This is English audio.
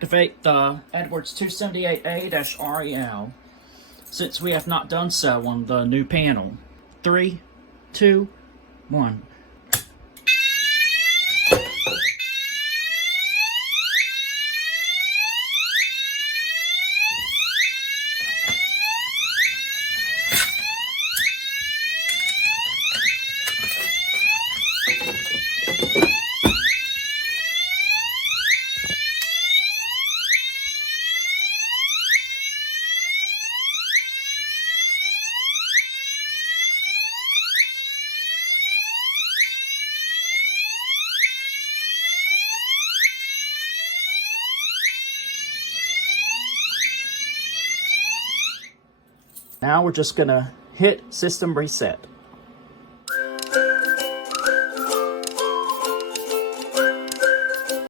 activate the Edwards 278A-REL since we have not done so on the new panel. 3, 2, 1. Now we're just gonna hit system reset.